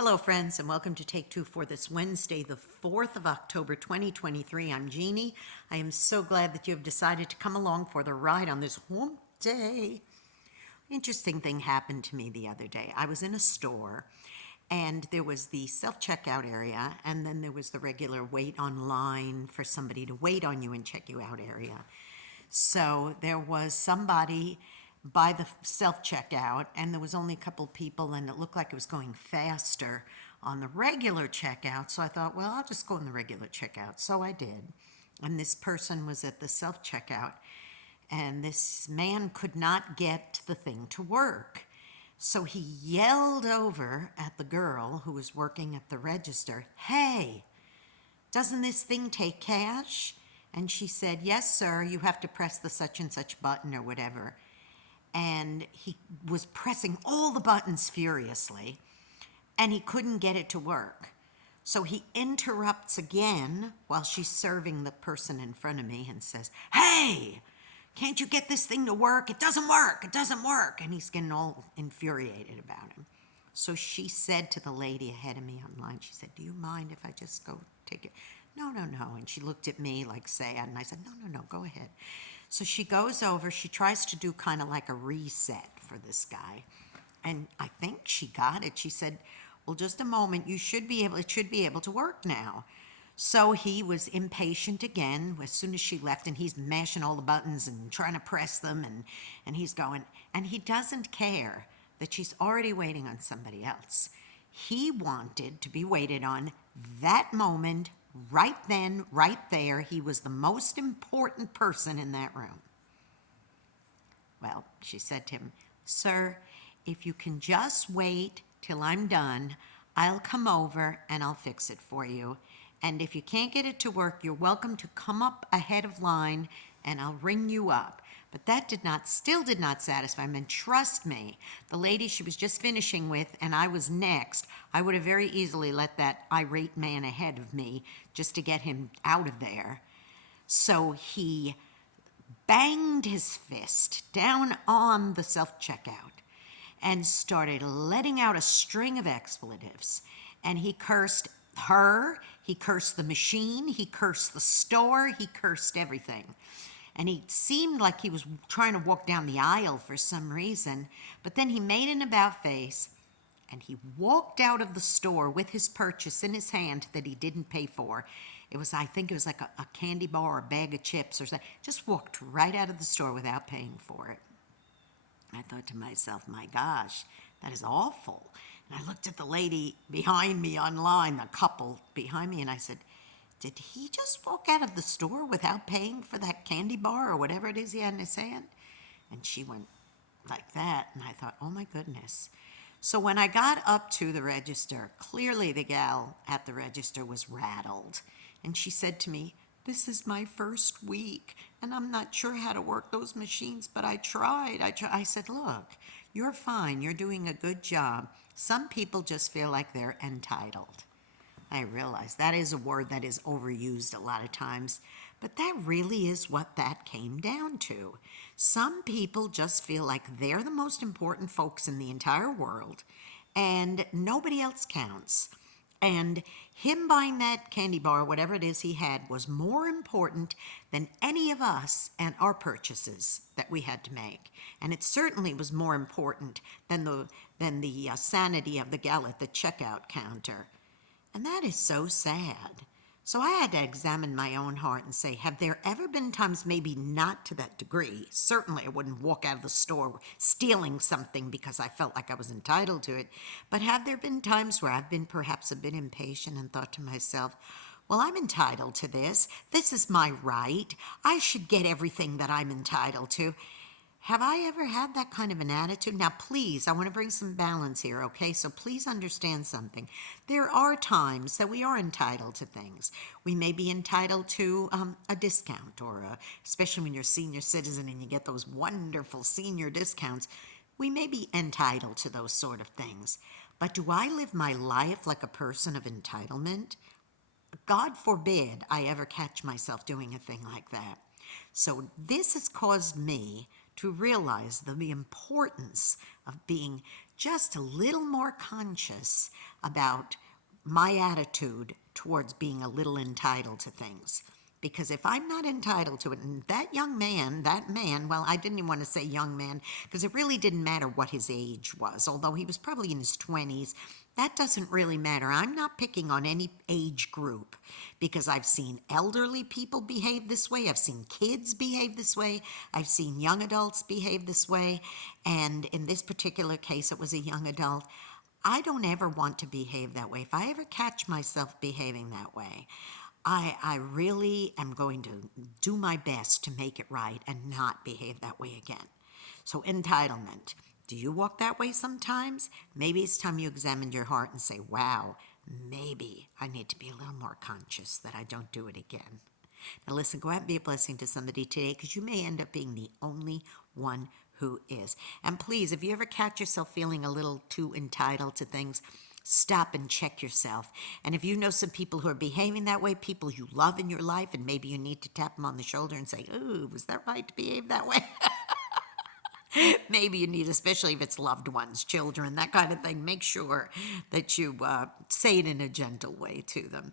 Hello, friends, and welcome to Take Two for this Wednesday, the 4th of October, 2023. I'm Jeannie. I am so glad that you have decided to come along for the ride on this hump day. Interesting thing happened to me the other day. I was in a store, and there was the self-checkout area, and then there was the regular wait online for somebody to wait on you and check you out area. So there was somebody by the self-checkout, and there was only a couple people, and it looked like it was going faster on the regular checkout. So I thought, well, I'll just go in the regular checkout. So I did. And this person was at the self-checkout, and this man could not get the thing to work. So he yelled over at the girl who was working at the register, "Hey, doesn't this thing take cash?" And she said, "Yes, sir, you have to press the such and such button," or whatever. And he was pressing all the buttons furiously, and he couldn't get it to work. So he interrupts again while she's serving the person in front of me and says, "Hey, can't you get this thing to work? It doesn't work. It doesn't work." And he's getting all infuriated about him. So she said to the lady ahead of me online, she said, "Do you mind if I just go take it?" "No, no, no." And she looked at me like sad, and I said, "No, no, no, go ahead." So she goes over, she tries to do kind of like a reset for this guy. And I think she got it. She said, "Well, just a moment, it should be able to work now." So he was impatient again as soon as she left, and he's mashing all the buttons and trying to press them, and he's going, and he doesn't care that she's already waiting on somebody else. He wanted to be waited on that moment, right then, right there. He was the most important person in that room. Well, she said to him, "Sir, if you can just wait till I'm done, I'll come over and I'll fix it for you. And if you can't get it to work, you're welcome to come up ahead of line and I'll ring you up." But that still did not satisfy him. And trust me, the lady she was just finishing with and I was next, I would have very easily let that irate man ahead of me just to get him out of there. So he banged his fist down on the self-checkout and started letting out a string of expletives. And he cursed her, he cursed the machine, he cursed the store, he cursed everything. And he seemed like he was trying to walk down the aisle for some reason, but then he made an about face and he walked out of the store with his purchase in his hand that he didn't pay for. I think it was like a candy bar or a bag of chips or something. Just walked right out of the store without paying for it. I thought to myself, my gosh, that is awful. And I looked at the lady behind me online, the couple behind me, and I said, "Did he just walk out of the store without paying for that candy bar or whatever it is he had in his hand?" And she went like that, and I thought, oh my goodness. So when I got up to the register, clearly the gal at the register was rattled. And she said to me, "This is my first week, and I'm not sure how to work those machines, but I tried. I said, "Look, you're fine. You're doing a good job. Some people just feel like they're entitled." I realize that is a word that is overused a lot of times, but that really is what that came down to. Some people just feel like they're the most important folks in the entire world, and nobody else counts. And him buying that candy bar, whatever it is he had, was more important than any of us and our purchases that we had to make. And it certainly was more important than the sanity of the gal at the checkout counter. And that is so sad. So I had to examine my own heart and say, have there ever been times, maybe not to that degree, certainly I wouldn't walk out of the store stealing something because I felt like I was entitled to it, but have there been times where I've been perhaps a bit impatient and thought to myself, well, I'm entitled to this. This is my right. I should get everything that I'm entitled to. Have I ever had that kind of an attitude? Now, please, I want to bring some balance here, okay? So please understand something. There are times that we are entitled to things. We may be entitled to a discount, especially when you're a senior citizen and you get those wonderful senior discounts. We may be entitled to those sort of things. But do I live my life like a person of entitlement? God forbid I ever catch myself doing a thing like that. So this has caused me to realize the importance of being just a little more conscious about my attitude towards being a little entitled to things. Because if I'm not entitled to it, and that man, well, I didn't even want to say young man, because it really didn't matter what his age was, although he was probably in his 20s. That doesn't really matter. I'm not picking on any age group because I've seen elderly people behave this way. I've seen kids behave this way. I've seen young adults behave this way. And in this particular case, it was a young adult. I don't ever want to behave that way. If I ever catch myself behaving that way, I really am going to do my best to make it right and not behave that way again. So, entitlement. Do you walk that way sometimes? Maybe it's time you examined your heart and say, wow, maybe I need to be a little more conscious that I don't do it again. Now, listen, go out and be a blessing to somebody today because you may end up being the only one who is. And please, if you ever catch yourself feeling a little too entitled to things, stop and check yourself. And if you know some people who are behaving that way, people you love in your life, and maybe you need to tap them on the shoulder and say, "Ooh, was that right to behave that way?" Maybe you need, especially if it's loved ones, children, that kind of thing. Make sure that you say it in a gentle way to them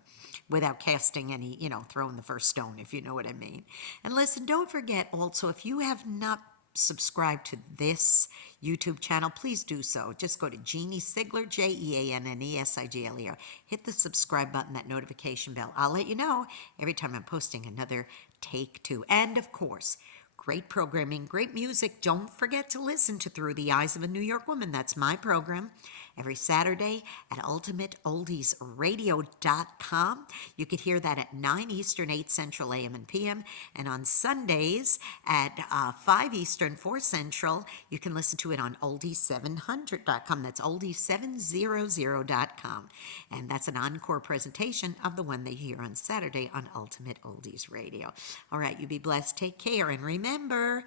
without casting any, throwing the first stone, if you know what I mean. And listen, don't forget also, if you have not subscribed to this YouTube channel, please do so. Just go to Jeannie Sigler, JeanneSigler. Hit the subscribe button, that notification bell. I'll let you know every time I'm posting another Take Two. And of course, great programming, great music. Don't forget to listen to Through the Eyes of a New York Woman. That's my program every Saturday at ultimateoldiesradio.com. You could hear that at 9 Eastern, 8 Central AM and PM. And on Sundays at 5 Eastern, 4 Central, you can listen to it on oldies700.com. That's oldies700.com. And that's an encore presentation of the one they hear on Saturday on Ultimate Oldies Radio. All right, you be blessed. Take care. And remember,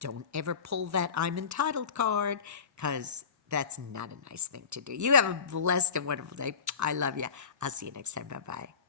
don't ever pull that I'm entitled card, because that's not a nice thing to do. You have a blessed and wonderful day. I love you. I'll see you next time. Bye-bye.